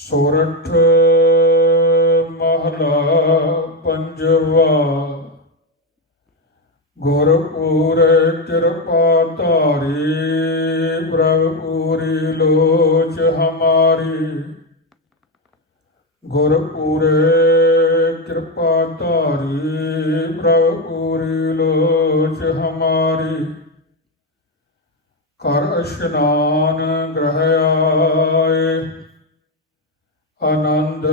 ਸੋਰਠ ਮਹਲਾ ਪੰਜਵਾ। ਗੁਰ ਪੂਰੇ ਕਿਰਪਾ ਧਾਰੀ ਪ੍ਰਭ ਪੂਰੀ ਲੋਚ ਹਮਾਰੀ। ਗੁਰ ਪੂਰੇ ਕਿਰਪਾ ਧਾਰੀ ਪ੍ਰਭ ਪੂਰੀ ਲੋਚ ਹਮਾਰੀ। ਕਰ ਇਸ਼ਨਾਨ ਗ੍ਰਹਿ ਆਏ ਆਨੰਦ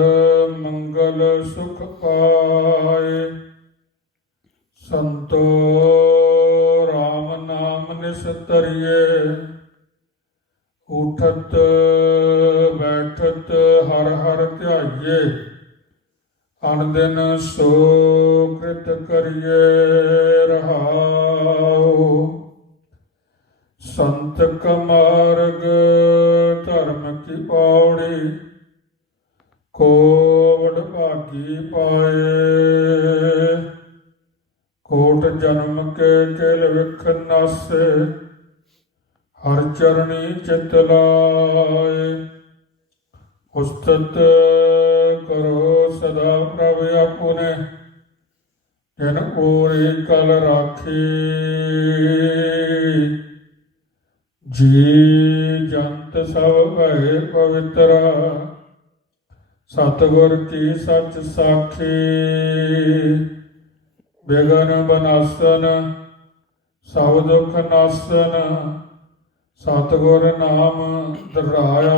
ਮੰਗਲ ਸੁਖ ਪਾਏ। ਸੰਤੋ ਰਾਮ ਨਾਮ ਨਿਸਤਰੀਏ ਉਠਤ, ਬੈਠਤ, ਹਰ ਹਰ ਧਿਆਈਏ। ਅਨ ਦਿਨ ਸੋ ਕ੍ਰਿਤ ਕਰੀਏ ਰਹਾਉ। ਸੰਤ ਕਮਾਰਗ ਧਰਮ ਕੀ ਪਾਉੜੀ ਕੋਵਡ ਭਾਗੀ ਪਾਏ। ਕੋਟ ਜਨਮ ਕੇ ਕਿਲ ਵਿਖ ਨਾਸੇ, ਹਰ ਚਰਣੀ ਚਿਤ ਲਾਏ। ਉਸਤਤ ਕਰੋ ਸਦਾ ਪ੍ਰਭ ਆਪੁਨੇ, ਜਨ ਪੂਰੀ ਕਲ ਰਾਖੀ। ਜੀ ਜੰਤ ਸਭ ਭਏ ਪਵਿੱਤਰਾ ਸਤਿਗੁਰ ਕੀ ਸੱਚ ਸਾਖੀ, ਬਿਗਨ ਬਨਾਸਨ, ਸਭ ਦੁਖ ਨਾਸਨ, ਸਤਿਗੁਰ ਨਾਮ ਦਰਾਇਆ।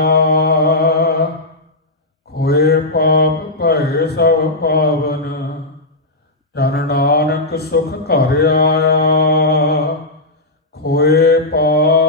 ਖੋਏ ਪਾਪ ਭਏ ਸਭ ਪਾਵਨ, ਜਨ ਨਾਨਕ ਸੁਖ ਘਰ ਆਇਆ। ਖੋਏ ਪਾਪ